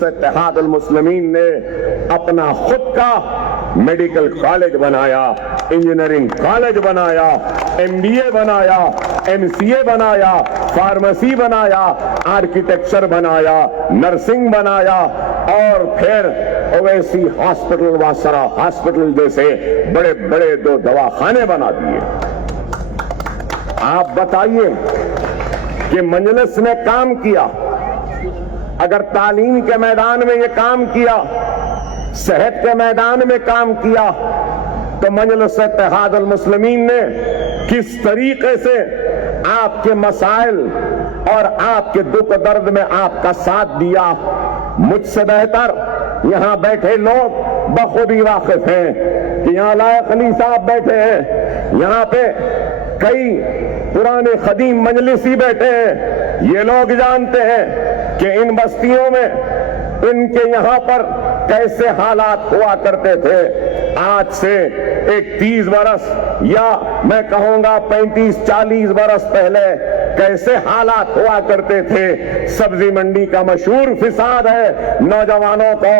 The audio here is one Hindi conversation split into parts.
मजलिस इत्तेहादुल मुस्लिमीन ने अपना खुद का मेडिकल कॉलेज बनाया, इंजीनियरिंग कॉलेज बनाया, MBA बनाया, MCA बनाया, फार्मेसी बनाया, आर्किटेक्चर बनाया, नर्सिंग बनाया और फिर ओवैसी हॉस्पिटल, वासरा हॉस्पिटल जैसे बड़े बड़े 2 दवाखाने बना दिए। आप बताइए कि मजलिस ने काम किया, अगर तालीम के मैदान में ये काम किया, सेहत के मैदान में काम किया, तो मजलिस इत्तेहादुल मुस्लिमीन ने किस तरीके से आपके मसाइल और आपके दुख दर्द में आपका साथ दिया, मुझसे बेहतर यहां बैठे लोग बखूबी वाकिफ हैं कि यहां लायक अली साहब बैठे हैं, यहां पे कई पुराने खदीम मजलिसी बैठे हैं। ये लोग जानते हैं कि इन बस्तियों में इनके यहां पर कैसे हालात हुआ करते थे। आज से एक 30 बरस या मैं कहूंगा 35-40 बरस पहले कैसे हालात हुआ करते थे। सब्जी मंडी का मशहूर फिसाद है, नौजवानों को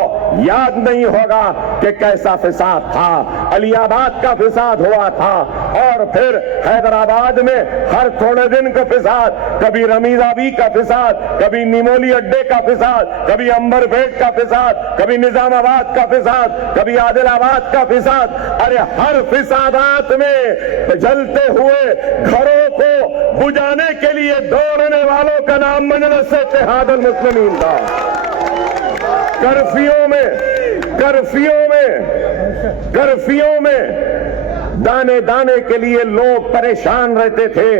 याद नहीं होगा कि कैसा फिसाद था। अलियाबाद का फिसाद हुआ था और फिर हैदराबाद में हर थोड़े दिन का फिसाद, कभी रमीजाबी का फिसाद, कभी निमोली अड्डे का फिसाद, कभी अंबरपेट का फिसाद, कभी निजामाबाद का फिसाद, कभी आदिलाबाद का फिसाद। अरे हर फिसादात में जलते हुए घरों को बुझाने के लिए दौड़ने वालों का नाम मजलिस इत्तेहादुल मुस्लिमीन था। कर्फ्यू में दाने दाने के लिए लोग परेशान रहते थे,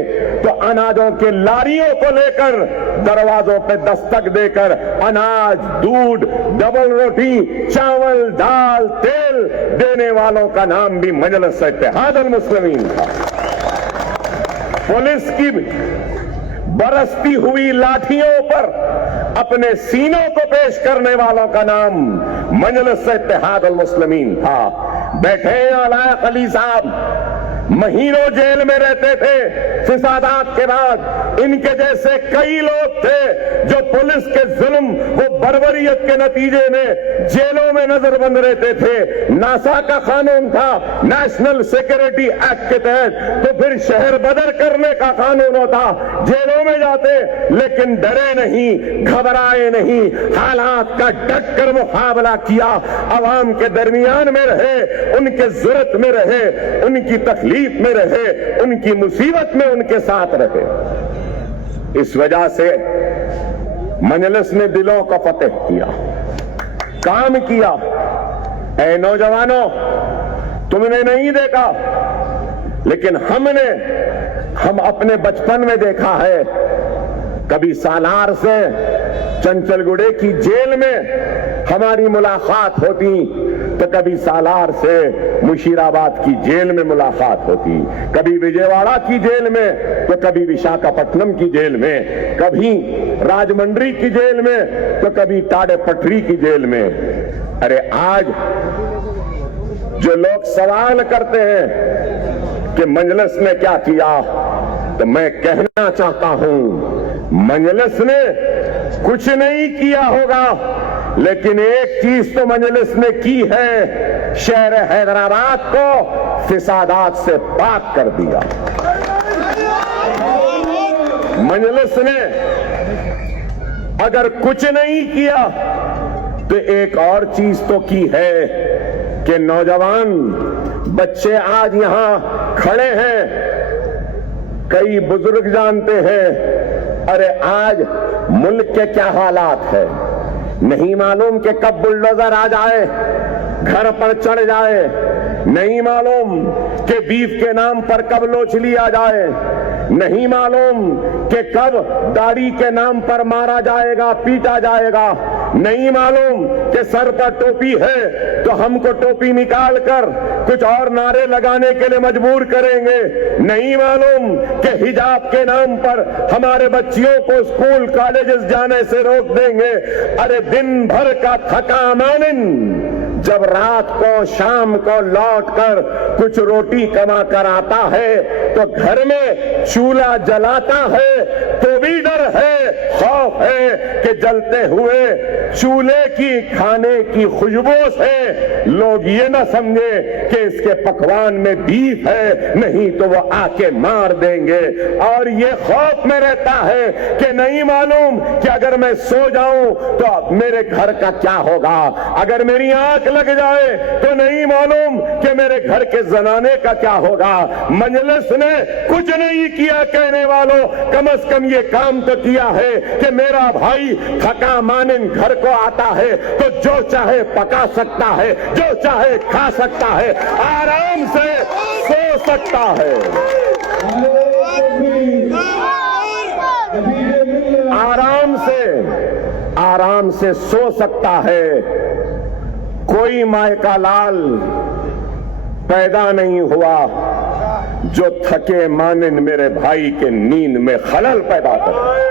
तो अनाजों के लारियों को लेकर दरवाजों पे दस्तक देकर अनाज, दूध, डबल रोटी, चावल, दाल, तेल देने वालों का नाम भी मजलिस इत्तेहादुल मुस्लिमीन था। पुलिस की बरसती हुई लाठियों पर अपने सीनों को पेश करने वालों का नाम मजलिस इत्तेहादुल मुस्लिमीन था। बैठे लायक अली साहब महीनों जेल में रहते थे फिसादात के बाद। इनके जैसे कई लोग थे जो पुलिस के जुल्म व बर्बरियत के नतीजे में जेलों में नजरबंद रहते थे। नासा का कानून था, नेशनल सिक्योरिटी एक्ट के तहत, तो फिर शहर बदर करने का कानून होता। जेलों में जाते लेकिन डरे नहीं, घबराए नहीं, हालात का डट कर मुकाबला किया, अवाम के दरमियान में रहे, उनके जरूरत में रहे, उनकी तकलीफ में रहे, उनकी मुसीबत में उनके साथ रहे। इस वजह से मजलिस ने दिलों को फतेह किया, काम किया। ऐ नौजवानों, तुमने नहीं देखा, लेकिन हम अपने बचपन में देखा है। कभी सालार से चंचलगुड़े की जेल में हमारी मुलाकात होती, तो कभी सालार से मुशीराबाद की जेल में मुलाकात होती, कभी विजयवाड़ा की जेल में, तो कभी विशाखापट्टनम की जेल में, कभी राजमंड्री की जेल में, तो कभी ताड़ेपटरी की जेल में। अरे आज जो लोग सवाल करते हैं कि मजलिस ने क्या किया, तो मैं कहना चाहता हूं मजलिस ने कुछ नहीं किया होगा, लेकिन एक चीज तो मजलिस ने की है, शहर हैदराबाद को फिसादात से पाक कर दिया। मजलिस ने अगर कुछ नहीं किया तो एक और चीज तो की है कि नौजवान बच्चे आज यहां खड़े हैं, कई बुजुर्ग जानते हैं। अरे आज मुल्क के क्या हालात है, नहीं मालूम कि कब बुलडोजर आ जाए, घर पर चढ़ जाए, नहीं मालूम कि बीफ के नाम पर कब लोचली आ जाए, नहीं मालूम कि कब दाढ़ी के नाम पर मारा जाएगा, पीटा जाएगा, नहीं मालूम कि सर पर टोपी है तो हमको टोपी निकाल कर कुछ और नारे लगाने के लिए मजबूर करेंगे, नहीं मालूम कि हिजाब के नाम पर हमारे बच्चियों को स्कूल कॉलेजेस जाने से रोक देंगे। अरे दिन भर का थका मानिन जब रात को शाम को लौटकर कुछ रोटी कमा कर आता है, तो घर में चूल्हा जलाता है तो भी डर है खौफ है कि जलते हुए चूल्हे की खाने की खुशबू से लोग ये ना समझे कि इसके पकवान में बीफ है, नहीं तो वो आके मार देंगे। और ये खौफ में रहता है कि नहीं मालूम कि अगर मैं सो जाऊं तो मेरे घर का क्या होगा, अगर मेरी आंख लग जाए तो नहीं मालूम कि मेरे घर के जनाने का क्या होगा। मजलिस ने कुछ नहीं किया कहने वालों, कम से कम ये काम तो किया है कि मेरा भाई थका मानिन घर को आता है तो जो चाहे पका सकता है, जो चाहे खा सकता है, आराम से सो सकता है, आराम से सो सकता है। कोई माय का लाल पैदा नहीं हुआ जो थके मानिन मेरे भाई के नींद में खलल पैदा करे।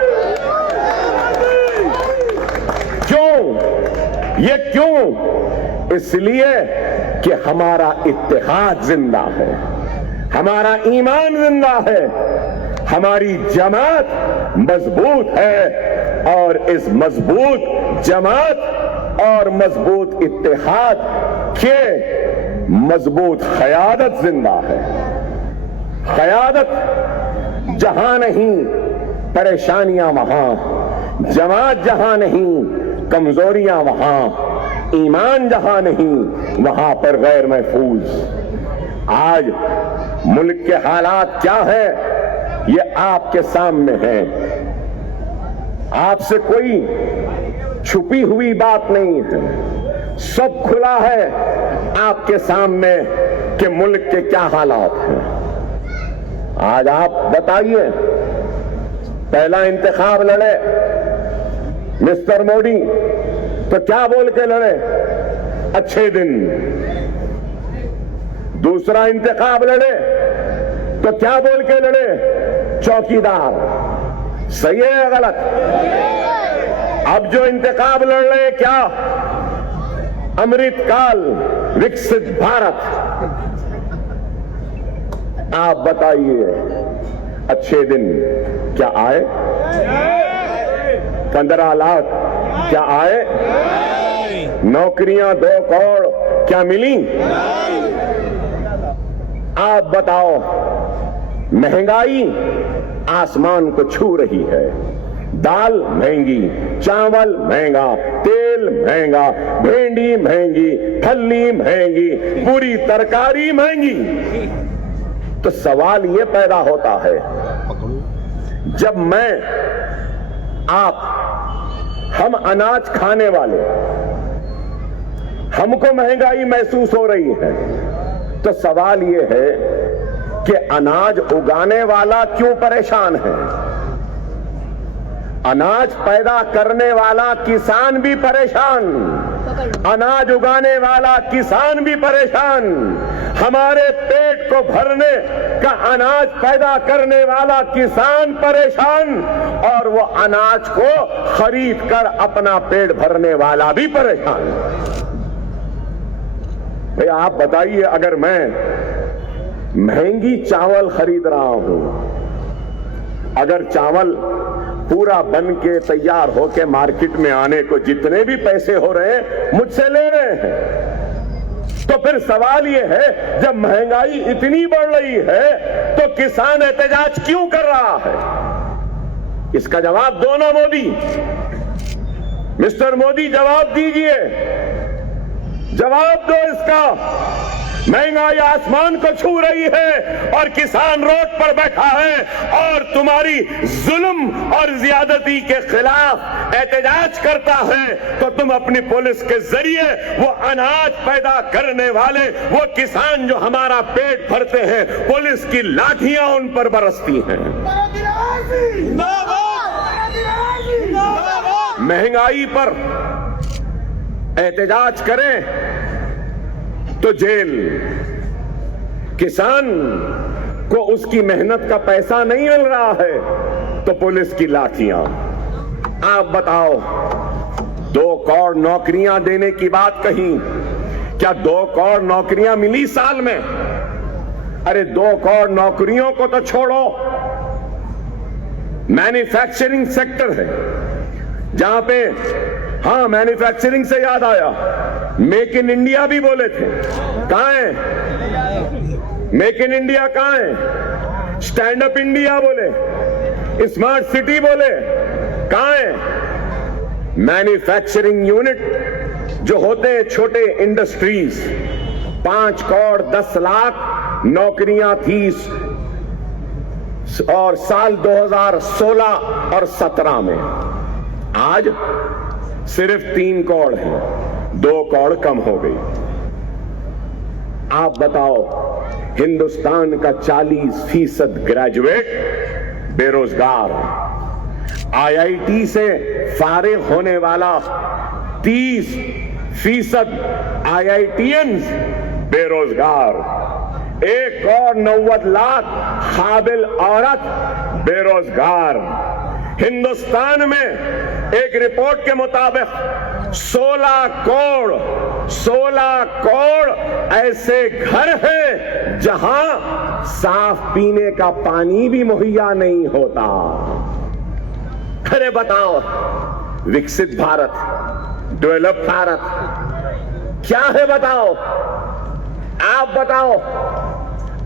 क्यों? ये क्यों? इसलिए कि हमारा इत्तेहाद जिंदा है, हमारा ईमान जिंदा है, हमारी जमात मजबूत है और इस मजबूत जमात और मजबूत इत्तेहाद के मजबूत क़यादत जिंदा है। क़यादत जहां नहीं परेशानियां वहां, जमात जहां नहीं कमजोरियां वहां, ईमान जहां नहीं वहां पर गैर महफूज। आज मुल्क के हालात क्या है ये आपके सामने है, आपसे कोई छुपी हुई बात नहीं है, सब खुला है आपके सामने कि मुल्क के क्या हालात हैं। आज आप बताइए, पहला इंतखाब लड़े मिस्टर मोदी तो क्या बोल के लड़े? अच्छे दिन। दूसरा इंतखाब लड़े तो क्या बोल के लड़े? चौकीदार। सही है या गलत? अब जो इंतखाब लड़ रहे क्या? अमृतकाल, विकसित भारत। आप बताइए, अच्छे दिन क्या आए? 15 लाख क्या आए? नौकरियां 2 करोड़ क्या मिली? आप बताओ, महंगाई आसमान को छू रही है, दाल महंगी, चावल महंगा, तेल महंगा, भिंडी महंगी, फली महंगी, पूरी तरकारी महंगी। तो सवाल ये पैदा होता है, जब मैं आप हम अनाज खाने वाले हमको महंगाई महसूस हो रही है, तो सवाल ये है कि अनाज उगाने वाला क्यों परेशान है? अनाज पैदा करने वाला किसान भी परेशान, अनाज उगाने वाला किसान भी परेशान, हमारे पेट को भरने का अनाज पैदा करने वाला किसान परेशान, और वो अनाज को खरीद कर अपना पेट भरने वाला भी परेशान। भाई आप बताइए, अगर मैं महंगी चावल खरीद रहा हूं, अगर चावल पूरा बन के तैयार होके मार्केट में आने को जितने भी पैसे हो रहे हैं मुझसे ले रहे हैं, तो फिर सवाल यह है, जब महंगाई इतनी बढ़ रही है तो किसान एहतजाज क्यों कर रहा है? इसका जवाब दो ना मोदी। मिस्टर मोदी जवाब दीजिए, जवाब दो इसका। महंगाई आसमान को छू रही है और किसान रोड पर बैठा है और तुम्हारी जुल्म और ज्यादती के खिलाफ एहतजाज करता है, तो तुम अपनी पुलिस के जरिए वो अनाज पैदा करने वाले, वो किसान जो हमारा पेट भरते हैं, पुलिस की लाठियां उन पर बरसती हैं। महंगाई पर एहतजाज करें तो जेल, किसान को उसकी मेहनत का पैसा नहीं मिल रहा है तो पुलिस की लाठियां। आप बताओ, 2 करोड़ नौकरियां देने की बात कही, क्या 2 करोड़ नौकरियां मिली साल में? अरे 2 करोड़ नौकरियों को तो छोड़ो, मैन्युफैक्चरिंग सेक्टर है, जहां पे, हाँ, मैन्युफैक्चरिंग से याद आया, मेक इन इंडिया भी बोले थे। कहां है मेक इन इंडिया? कहां है स्टैंड अप इंडिया? बोले स्मार्ट सिटी, बोले कहां है मैन्युफैक्चरिंग यूनिट जो होते हैं छोटे इंडस्ट्रीज? 5 करोड़ 10 लाख नौकरियां थी और साल 2016 और 17 में। आज सिर्फ 3 करोड़ है, 2 करोड़ कम हो गई। आप बताओ, हिंदुस्तान का 40% ग्रेजुएट बेरोजगार, आईआईटी से फारिग होने वाला 30% आईआईटीएंस बेरोजगार, 1 करोड़ 90 लाख काबिल औरत बेरोजगार। हिंदुस्तान में एक रिपोर्ट के मुताबिक 16 करोड़ ऐसे घर हैं जहां साफ पीने का पानी भी मुहैया नहीं होता। अरे बताओ, विकसित भारत, डेवलप भारत क्या है? बताओ, आप बताओ।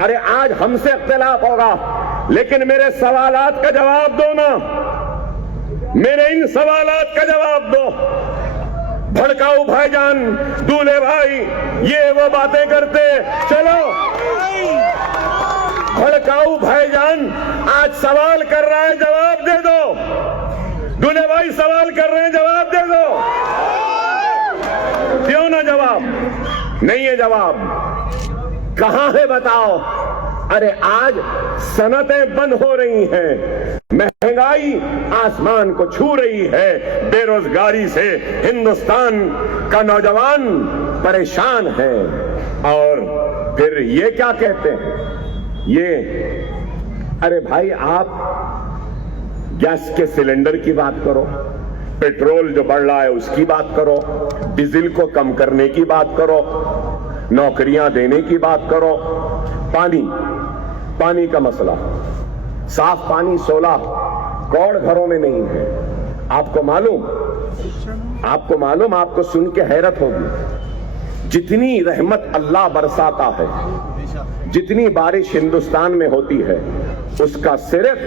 अरे आज हमसे इख्तिलाफ होगा, लेकिन मेरे सवालात का जवाब दो ना, मेरे इन सवालात का जवाब दो। भड़काऊ भाईजान, दूल्हे भाई, ये वो बातें करते, चलो भड़काऊ भाईजान आज सवाल कर रहा है, जवाब दे दो। दूल्हे भाई सवाल कर रहे हैं, जवाब दे दो। क्यों ना जवाब? नहीं है जवाब। कहां है बताओ? अरे आज सनतें बंद हो रही हैं, महंगाई आसमान को छू रही है, बेरोजगारी से हिंदुस्तान का नौजवान परेशान है। और फिर ये क्या कहते हैं? ये, अरे भाई आप गैस के सिलेंडर की बात करो, पेट्रोल जो बढ़ रहा है उसकी बात करो, डीजल को कम करने की बात करो, नौकरियां देने की बात करो, पानी का मसला, साफ पानी 16 करोड़ घरों में नहीं है। आपको मालूम, आपको सुन के हैरत होगी, जितनी रहमत अल्लाह बरसाता है, जितनी बारिश हिंदुस्तान में होती है, उसका सिर्फ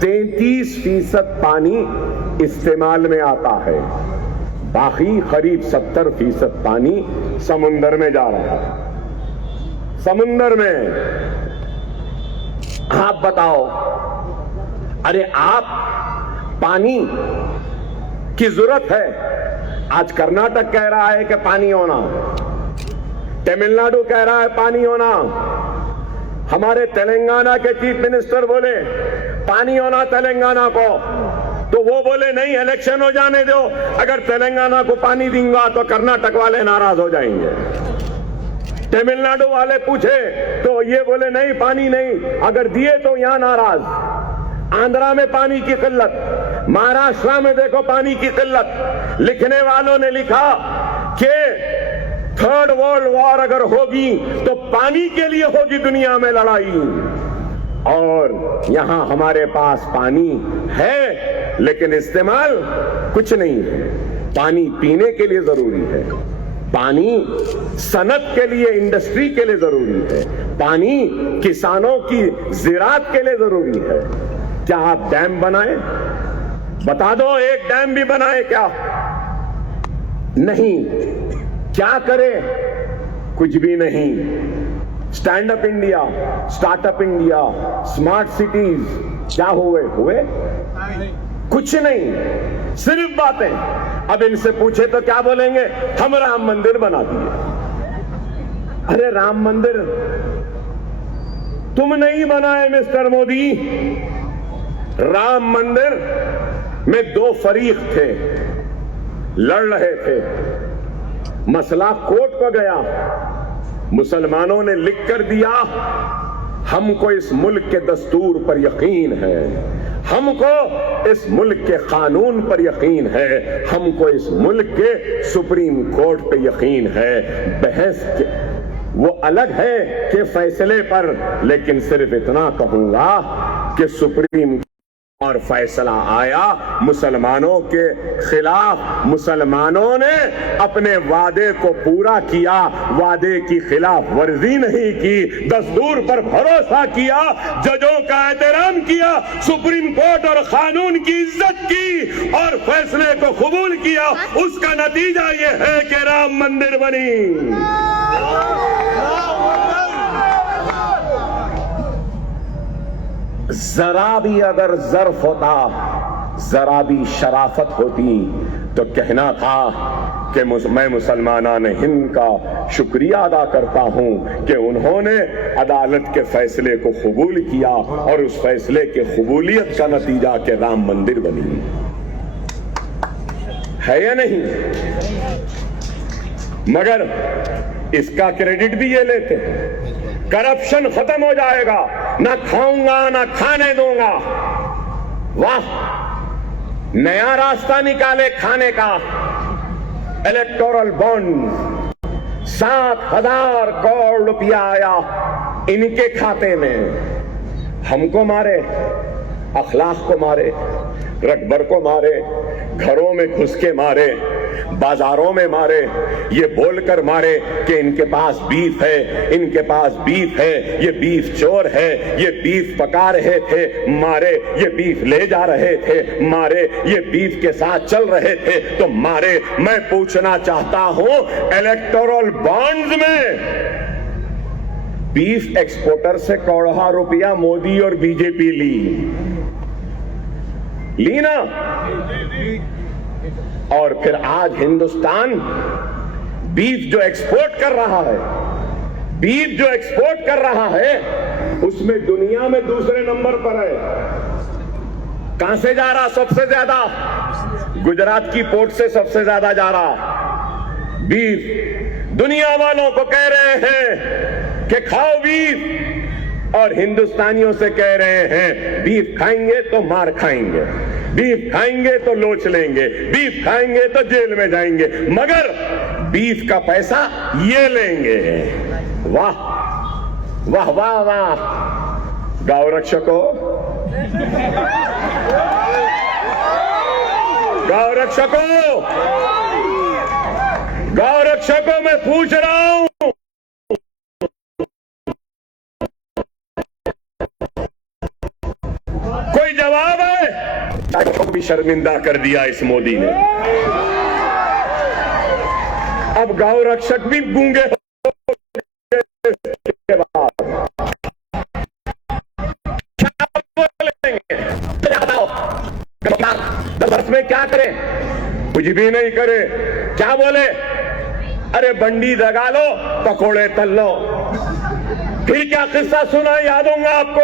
33% पानी इस्तेमाल में आता है। बाकी करीब 70% पानी समुंदर में जा रहा है। समुंदर में आप बताओ, अरे आप पानी की जरूरत है। आज कर्नाटक कह रहा है कि पानी होना, तमिलनाडु कह रहा है पानी होना, हमारे तेलंगाना के चीफ मिनिस्टर बोले पानी होना तेलंगाना को, तो वो बोले नहीं इलेक्शन हो जाने दो, अगर तेलंगाना को पानी दूंगा तो कर्नाटक वाले नाराज हो जाएंगे। तमिलनाडु वाले पूछे तो ये बोले नहीं पानी नहीं, अगर दिए तो यहां नाराज। आंध्रा में पानी की किल्लत, महाराष्ट्र में देखो पानी की किल्लत। लिखने वालों ने लिखा कि 3rd वर्ल्ड वॉर अगर होगी तो पानी के लिए होगी दुनिया में लड़ाई। और यहां हमारे पास पानी है लेकिन इस्तेमाल कुछ नहीं है। पानी पीने के लिए जरूरी है, पानी सनत के लिए, इंडस्ट्री के लिए जरूरी है, पानी किसानों की ज़िराअत के लिए जरूरी है। क्या आप डैम बनाए? बता दो, एक डैम भी बनाए क्या? नहीं। क्या करें? कुछ भी नहीं। Stand up India, startup India, smart cities क्या हुए? कुछ नहीं, सिर्फ बातें। अब इनसे पूछे तो क्या बोलेंगे? हम राम मंदिर बना दिए। अरे राम मंदिर तुम नहीं बनाए मिस्टर मोदी। राम मंदिर में 2 फरीक थे, लड़ रहे थे, मसला कोर्ट पर गया, मुसलमानों ने लिख कर दिया हमको इस मुल्क के दस्तूर पर यकीन है, हमको इस मुल्क के कानून पर यकीन है, हमको इस मुल्क के सुप्रीम कोर्ट पे यकीन है। बहस वो अलग है कि फैसले पर, लेकिन सिर्फ इतना कहूंगा कि सुप्रीम और फैसला आया मुसलमानों के खिलाफ। मुसलमानों ने अपने वादे को पूरा किया, वादे की खिलाफ वर्जी नहीं की, दस्तूर पर भरोसा किया, जजों का एहतराम किया, सुप्रीम कोर्ट और कानून की इज्जत की और फैसले को कबूल किया। उसका नतीजा ये है कि राम मंदिर बनी। जरा भी अगर जर्फ होता, जरा भी शराफत होती तो कहना था कि मैं मुसलमानान हिंद का शुक्रिया अदा करता हूं कि उन्होंने अदालत के फैसले को कबूल किया और उस फैसले के कबूलियत का नतीजा कि राम मंदिर बनी। है या नहीं? मगर इसका क्रेडिट भी ये लेते हैं। करप्शन खत्म हो जाएगा, ना खाऊंगा ना खाने दूंगा। वाह, नया रास्ता निकाले खाने का। इलेक्टोरल बॉन्ड 7,000 करोड़ रुपया आया इनके खाते में। हमको मारे, अखलाक को मारे, रकबर को मारे, घरों में घुस के मारे, बाजारों में मारे, ये बोलकर मारे कि इनके पास बीफ है, इनके पास बीफ है, ये बीफ चोर है, ये बीफ पका रहे थे, मारे, ये बीफ ले जा रहे थे, मारे, ये बीफ के साथ चल रहे थे तो मारे। मैं पूछना चाहता हूं, इलेक्टोरल बॉन्ड्स में बीफ एक्सपोर्टर से करोड़ों रुपया मोदी और बीजेपी ली ना? और फिर आज हिंदुस्तान बीफ जो एक्सपोर्ट कर रहा है, बीफ जो एक्सपोर्ट कर रहा है, उसमें दुनिया में दूसरे नंबर पर है। कहां से जा रहा? सबसे ज्यादा गुजरात की पोर्ट से सबसे ज्यादा जा रहा बीफ। दुनिया वालों को कह रहे हैं कि खाओ बीफ और हिंदुस्तानियों से कह रहे हैं बीफ खाएंगे तो मार खाएंगे, बीफ खाएंगे तो लोच लेंगे, बीफ खाएंगे तो जेल में जाएंगे, मगर बीफ का पैसा ये लेंगे। वाह वाह वाह वाह। गौ रक्षकों, गौ रक्षकों, गौ रक्षकों, मैं पूछ रहा हूं, कोई जवाब है? को भी शर्मिंदा कर दिया इस मोदी ने। अब गौ रक्षक भी गूंगे के बाद क्या बोलेंगे? 10 वर्ष में क्या करें? कुछ भी नहीं करे। क्या बोले? अरे बंडी दगा लो, पकोड़े तल लो। फिर क्या किस्सा सुना, याद होगा आपको?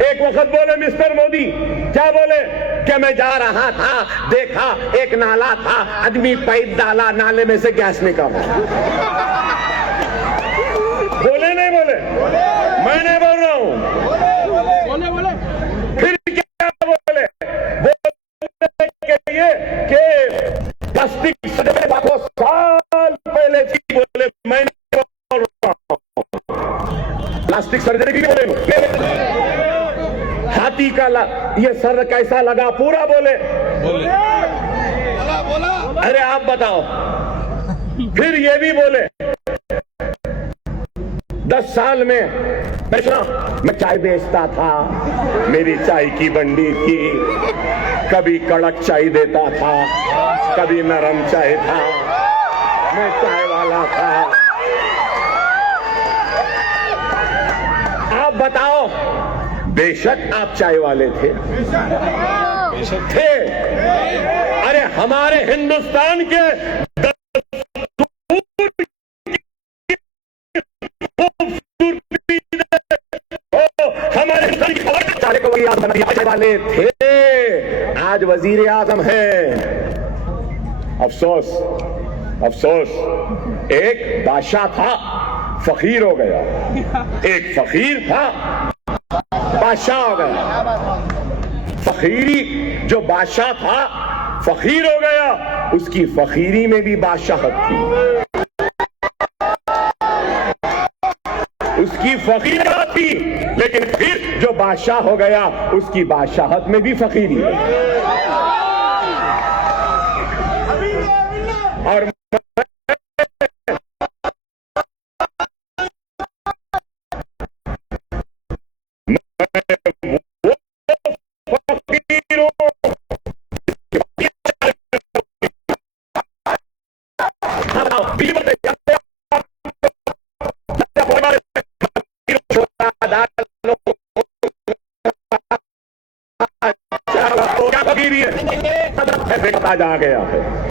एक वक्त बोले मिस्टर मोदी, क्या बोले कि मैं जा रहा था, देखा एक नाला था, आदमी पाइप डाला, नाले में से गैस निकाला। बोले नहीं बोले? मैं नहीं बोल रहा हूं। फिर क्या बोले? बोले के लिए कि प्लास्टिक सर्जरी 2 साल पहले की, बोले मैं नहीं बोल रहा हूं। प्लास्टिक सर्जरी की बोले, हाथी का ये सर कैसा लगा पूरा बोले। अरे आप बताओ। फिर ये भी बोले 10 साल में मैं चाय बेचता था, मेरी चाय की बंडी थी, कभी कड़क चाय देता था, कभी नरम चाय था, मैं चाय वाला था। आप बताओ, बेशक आप चाय वाले थे, थे। अरे हमारे हिंदुस्तान के हमारे चाय वाले थे, आज वजीर आजम है। अफसोस, अफसोस, एक बादशाह था, फकीर हो गया। एक फकीर था, बादशाह हो गया। फकीरी जो बादशाह था, फकीर हो गया। उसकी फकीरी में भी बादशाहत थी। उसकी फकीरियत थी, लेकिन फिर जो बादशाह हो गया उसकी बादशाहत में भी फकीरी है। और आ गया है,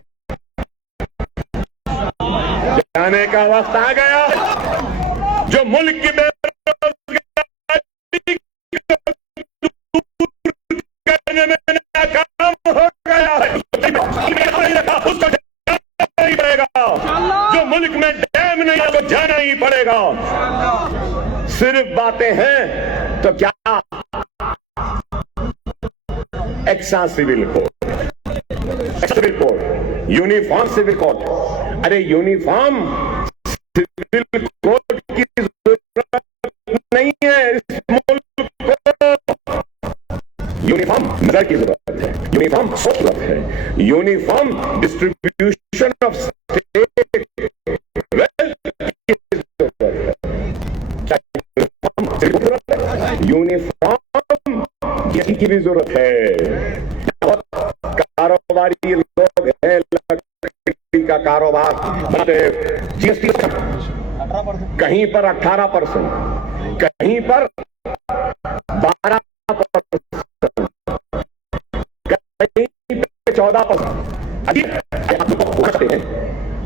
जाने का वक्त आ गया। जो मुल्क की बेरोजगारी करने में नाकाम हो गया है, उसको जाना ही पड़ेगा। जो मुल्क में डैम नहीं है उसको जाना ही पड़ेगा। सिर्फ बातें हैं तो क्या, एक्सा civil code, civil code, uniform civil code. अरे यूनिफॉर्म सिविल कोड की जरूरत नहीं है इस मुल्क को। यूनिफॉर्म नजर की जरूरत है, यूनिफॉर्म सोच की जरूरत है, uniform distribution of state wealth की जरूरत है। यूनिफॉर्म की भी जरूरत है। कारोबारी लोग हैं, लकड़ी का कारोबार बनाते हैं, जीएसटी कहीं पर 18%, कहीं पर 12%, कहीं पे 14%।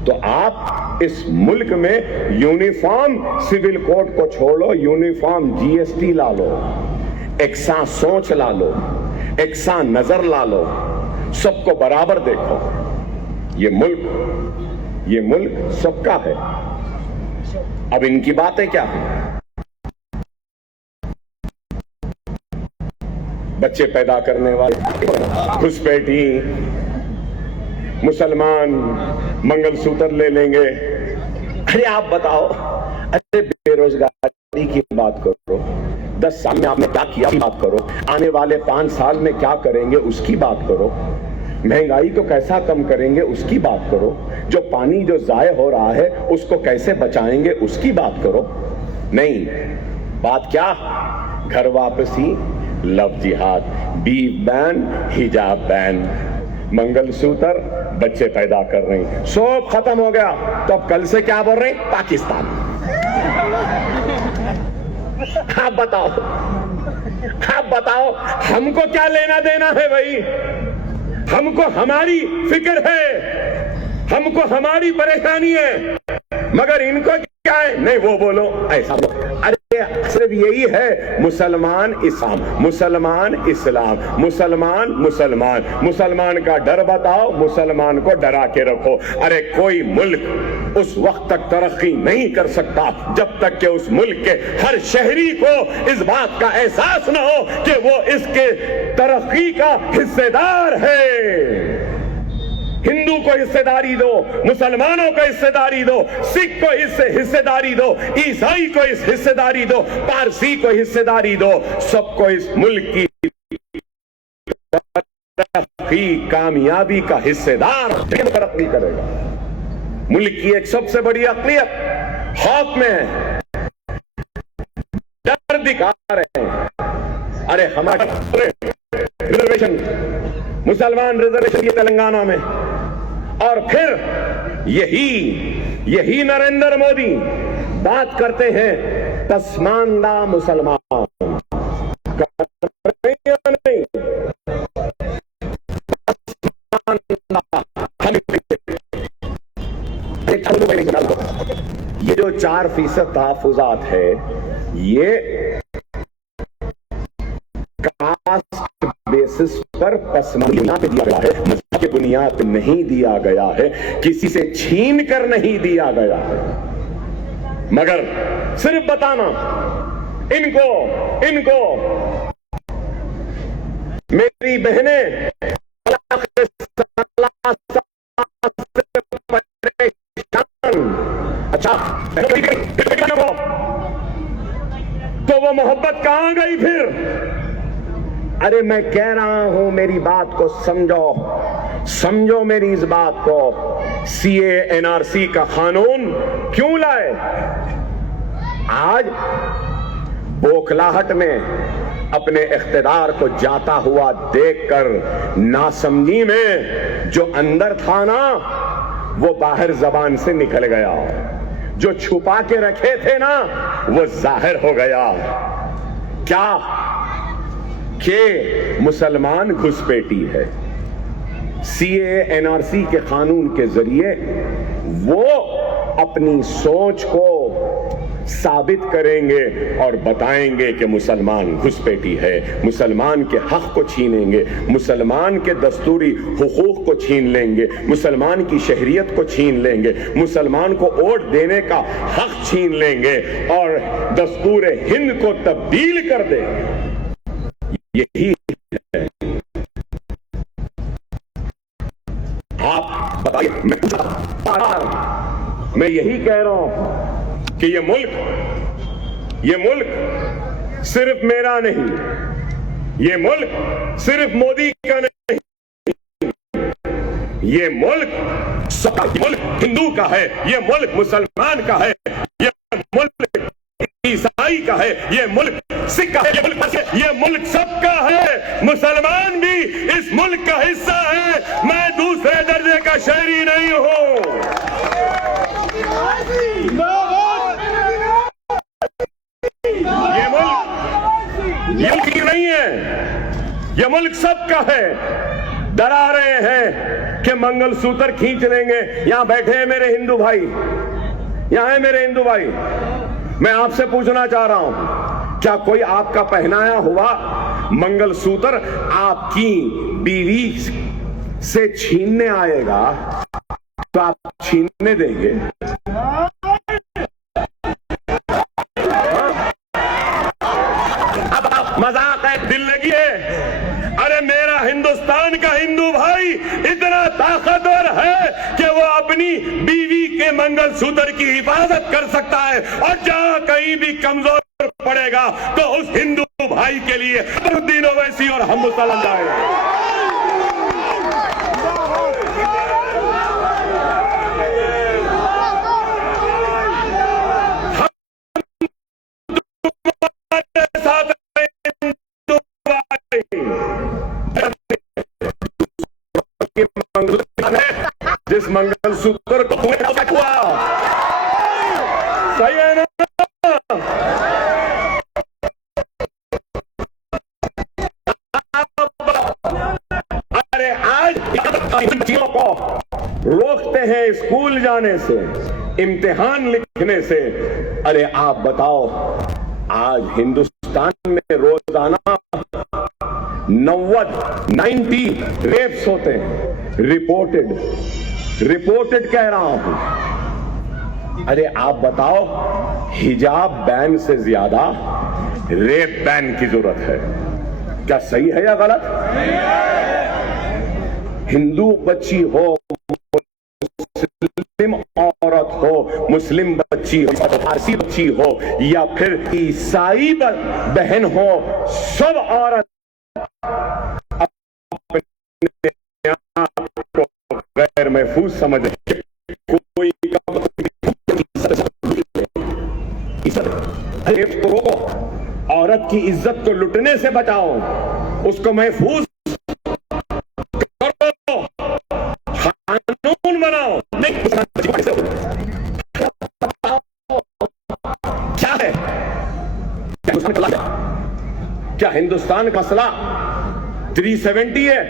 तो आप इस मुल्क में यूनिफॉर्म सिविल कोड को छोड़ो, यूनिफॉर्म जीएसटी ला लो, एक सा सोच ला लो, एक सा नजर ला लो, सबको बराबर देखो। ये मुल्क सबका है। अब इनकी बातें क्या है? बच्चे पैदा करने वाले घुसपैठी मुसलमान मंगलसूत्र ले लेंगे। अरे आप बताओ, अरे बेरोजगारी की बात करो, 10 साल में आपने क्या किया बात करो, आने वाले 5 साल में क्या करेंगे उसकी बात करो, महंगाई को कैसा कम करेंगे उसकी बात करो, जो पानी जो जाया हो रहा है उसको कैसे बचाएंगे उसकी बात करो। नहीं, बात क्या, घर वापसी, लव जिहाद, बीफ बैन, हिजाब बैन, मंगलसूत्र, बच्चे पैदा कर रहे हैं, सब खत्म हो गया। तो अब कल से क्या बोल रहे हैं? पाकिस्तान। आप बताओ हमको क्या लेना देना है भाई? हमको हमारी फिक्र है, हमको हमारी परेशानी है, मगर इनको क्या है? नहीं वो बोलो ऐसा बोलो। अरे सिर्फ यही है, मुसलमान इस्लाम, मुसलमान इस्लाम, मुसलमान का डर बताओ, मुसलमान को डरा के रखो। अरे कोई मुल्क उस वक्त तक तरक्की नहीं कर सकता जब तक कि उस मुल्क के हर शहरी को इस बात का एहसास न हो कि वो इसके तरक्की का हिस्सेदार है। हिंदू को हिस्सेदारी दो, मुसलमानों को हिस्सेदारी दो, सिख को हिस्सेदारी दो, ईसाई को इस हिस्सेदारी दो, पारसी को हिस्सेदारी दो, सबको इस मुल्क की तरक्की कामयाबी का हिस्सेदार तरक्की करेगा। मुल्क की एक सबसे बड़ी अक़लियत खौफ में है, डर दिखा रहे हैं। अरे हमारे रिजर्वेशन, मुसलमान रिजर्वेशन ये तेलंगाना में, और फिर यही नरेंद्र मोदी बात करते हैं पसमानदा मुसलमान, नहीं ये जो 4% तहफ़्फ़ुज़ात है, ये कास्ट बेसिस पर पसमानदा पे दिया गया है, मज़हब की बुनियाद पे नहीं दिया गया है, किसी से छीन कर नहीं दिया गया है। मगर सिर्फ बताना इनको मेरी बहनें अच्छा तो वो मोहब्बत कहां गई फिर? अरे मैं कह रहा हूं, मेरी बात को समझो, समझो मेरी इस बात को। सीए एनआरसी का कानून क्यों लाए? आज बौखलाहट में अपने इख्तिदार को जाता हुआ देखकर नासमझी में जो अंदर था ना, वो बाहर जबान से निकल गया। जो छुपा के रखे थे ना, वो जाहिर हो गया। क्या? कि मुसलमान घुसपैठी है। सीए एनआरसी के कानून के जरिए वो अपनी सोच को साबित करेंगे और बताएंगे कि मुसलमान घुसपैठी है, मुसलमान के हक को छीनेंगे, मुसलमान के दस्तूरी हुकूक को छीन लेंगे, मुसलमान की शहरियत को छीन लेंगे, मुसलमान को वोट देने का हक छीन लेंगे और दस्तूर हिंद को तब्दील कर देंगे। यही है। आप बताइए, मैं यही कह रहा हूं कि ये मुल्क सिर्फ मेरा नहीं, ये मुल्क सिर्फ मोदी का नहीं, ये मुल्क सबका, मुल्क हिंदू का है, ये मुल्क मुसलमान का है, ये मुल्क ईसाई का है, ये मुल्क सिख का है, ये मुल्क सबका है। मुसलमान भी इस मुल्क का हिस्सा है। मैं दूसरे दर्जे का शहरी नहीं हूं। ये मुल्क नहीं है, ये मुल्क सबका है। डरा रहे हैं कि मंगलसूत्र खींच लेंगे। यहां बैठे हैं मेरे हिंदू भाई, यहां है मेरे हिंदू भाई। मैं आपसे पूछना चाह रहा हूं, क्या कोई आपका पहनाया हुआ मंगलसूत्र आपकी बीवी से छीनने आएगा तो आप छीनने देंगे? अब मजाक है, दिल लगी है। अरे मेरा हिंदुस्तान का हिंदू भाई इतना ताकतवर है कि वो अपनी बीवी के मंगलसूत्र की हिफाजत कर सकता है, और जहां कहीं भी कमजोर पड़ेगा तो उस हिंदू भाई के लिए अकबरुद्दीन ओवैसी और हम मुसलमान जाए। जिस मंगलसूत्र को हुआ सही है ना? अरे आज बच्चियों को रोकते हैं स्कूल जाने से, इम्तिहान लिखने से। अरे आप बताओ, आज हिंदुस्तान में रोजाना 90 रेप्स होते हैं। रिपोर्टेड कह रहा हूं। अरे आप बताओ, हिजाब बैन से ज्यादा रेप बैन की जरूरत है। क्या सही है या गलत? हिंदू बच्ची हो, मुस्लिम औरत हो, मुस्लिम बच्ची हो, पारसी बच्ची हो, या फिर ईसाई बहन हो, सब औरत गैर महफूज समझ कोई तो रोको, औरत की इज्जत को लुटने से बचाओ, उसको महफूज करो, कानून बनाओ। नहीं क्या है? क्या हिंदुस्तान का मसला 370 है?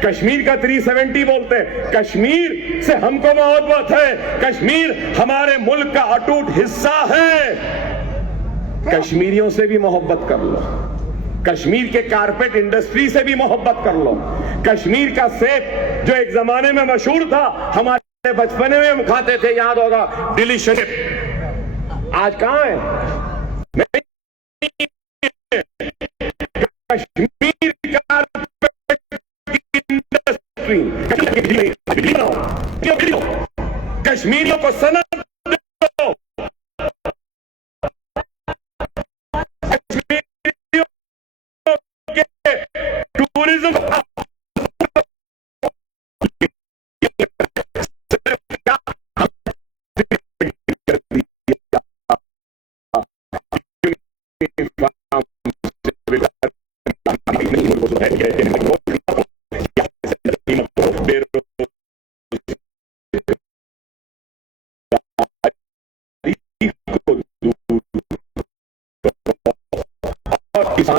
कश्मीर का 370 बोलते हैं। कश्मीर से हमको मोहब्बत है, कश्मीर हमारे मुल्क का अटूट हिस्सा है। कश्मीरियों से भी मोहब्बत कर लो, कश्मीर के कारपेट इंडस्ट्री से भी मोहब्बत कर लो। कश्मीर का सेब जो एक जमाने में मशहूर था, हमारे बचपने में हम खाते थे, याद होगा, डिलीशियस, आज कहां है? कश्मीर कश्मीरियों को सनद दो,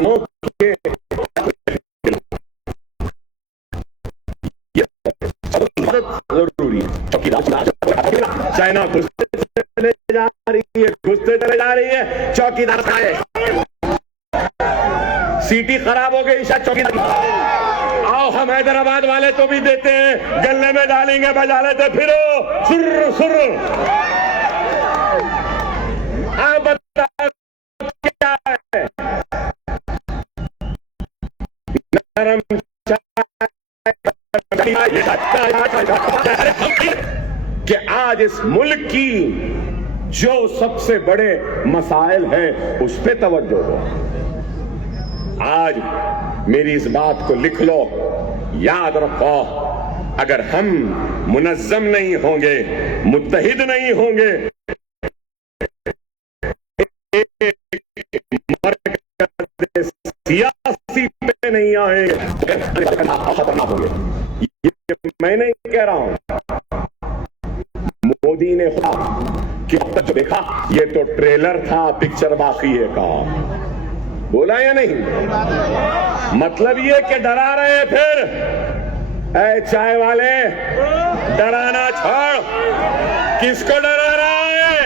मुसलमानों के जरूरी है। चाइना घुसते चले जा रही है, चौकीदार खाए। सीटी खराब हो गई, शायद चौकीदार। आओ हम हैदराबाद वाले तो भी देते हैं, गले में डालेंगे, बजा लेते, फिरो सुर सुर। आप बताओ क्या है? नरम कि आज इस मुल्क की जो सबसे बड़े मसाइल हैं उस पे तवज्जो दो। आज मेरी इस बात को लिख लो, याद रखो, अगर हम मुनज़्ज़म नहीं होंगे, मुत्तहिद नहीं होंगे, सियासी पे नहीं आएंगे, खतरनाक होंगे। ये मैं नहीं कह रहा हूं, मोदी ने खुद कि अब तक जो देखा ये तो ट्रेलर था, पिक्चर बाकी है का बोला या नहीं? मतलब ये कि डरा रहे हैं। फिर ऐ चाय वाले, डराना छोड़। किसको डरा रहा है?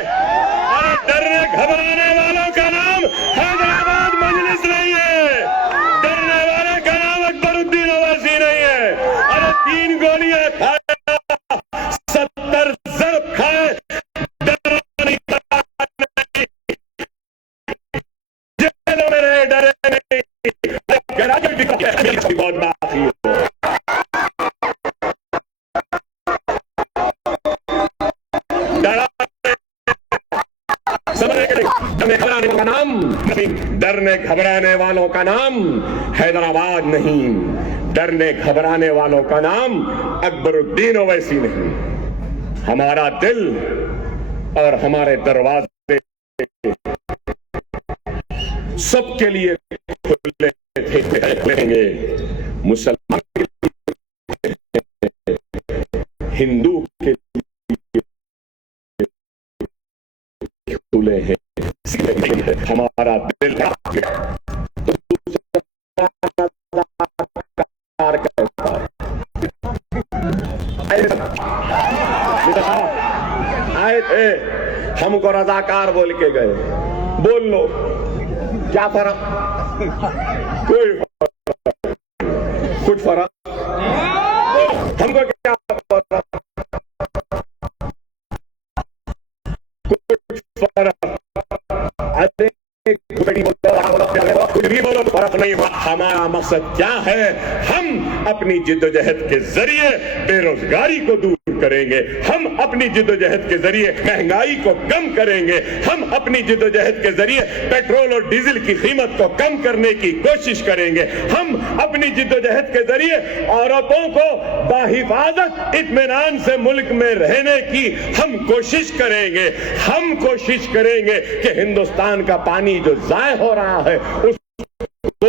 अरे डरने घबराने वालों का नाम हैदराबाद मजलिस नहीं है, डरने वाले का नाम अकबरुद्दीन ओवैसी नहीं है। अरे 3 गोलियां खाए, 70 ज़र्ब खाए, डरे नहीं, बहुत बाकी है। डरने घबराने वालों का नाम हैदराबाद नहीं, डरने घबराने वालों का नाम अकबरुद्दीन ओवैसी नहीं। हमारा दिल और हमारे दरवाजे सबके लिए खुले थे, मुसलमान के लिए, हिंदू के लिए खुले हैं। हमारा दिल आए थे, हमको रजाकार बोल के गए। बोल लो, क्या फर्क? कोई फर्क, कुछ फर्क हमको क्या फर्क? कुछ फर्क अरे कुछ भी बोलो, फर्क नहीं हुआ। हमारा मकसद क्या है? हम अपनी जिद्दोजहद के जरिए बेरोजगारी को दूर करेंगे, हम अपनी जिद्दोजहद के जरिए महंगाई को कम करेंगे, हम अपनी जिद्दोजहद के जरिए पेट्रोल और डीजल की कीमत को कम करने की कोशिश करेंगे, हम अपनी जिद्दोजहद के जरिए औरतों को बाहिफाजत इत्मीनान से मुल्क में रहने की हम कोशिश करेंगे। हम कोशिश करेंगे कि हिंदुस्तान का पानी जो जाय हो रहा है उसको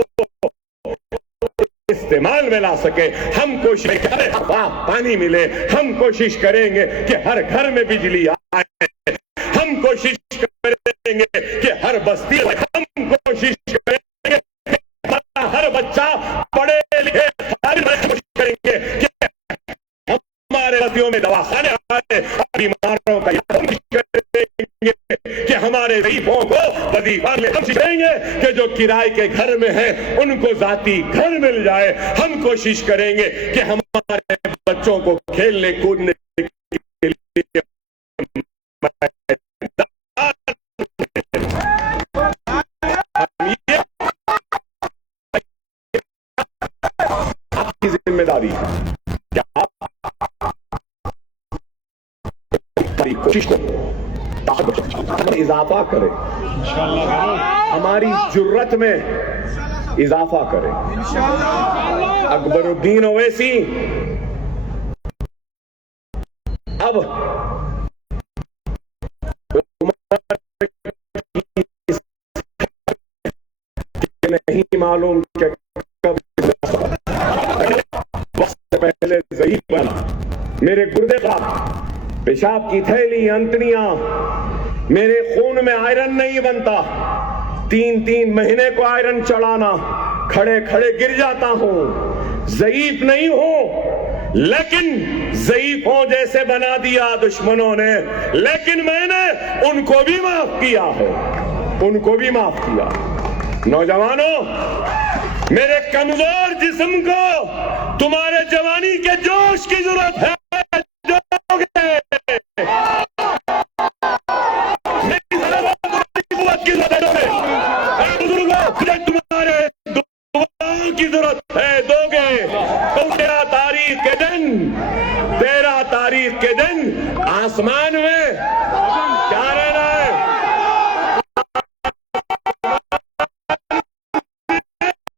इस्तेमाल में ला सके। हम कोशिश करें पानी मिले, हम कोशिश करेंगे कि हर घर में बिजली आए, हम कोशिश करेंगे कि हर बस्ती, हम कोशिश करेंगे कि हर बच्चा पढ़े लिखे, हर कोशिश करेंगे कि हमारे बस्तियों में दवाखाने आए, बीमारों का करेंगे कि हमारे गरीबों को वजीफा में, हम करेंगे कि जो किराए के घर में हैं उनको जाती घर मिल जाए। हम कोशिश करेंगे कि हमारे बच्चों को खेलने कूदने के लिए आपकी जिम्मेदारी है कि आप हमारी कोशिश को इजाफा करें, हमारी जुर्रत में इजाफा करें। अकबरुद्दीन ओवैसी अब नहीं मालूम कि कब वक्त से पहले ज़ईफ़ बना। मेरे गुर्दे का पेशाब की थैली, अंतड़ियां, मेरे खून में आयरन नहीं बनता, 3-3 महीने को आयरन चढ़ाना, खड़े खड़े गिर जाता हूं। ज़ईफ नहीं हूं, लेकिन ज़ईफों जैसे बना दिया दुश्मनों ने, लेकिन मैंने उनको भी माफ किया है, उनको भी माफ किया। नौजवानों, मेरे कमजोर जिस्म को तुम्हारे जवानी के जोश की जरूरत है। मेरी जरूरत की जरूरत है। बुजुर्गों,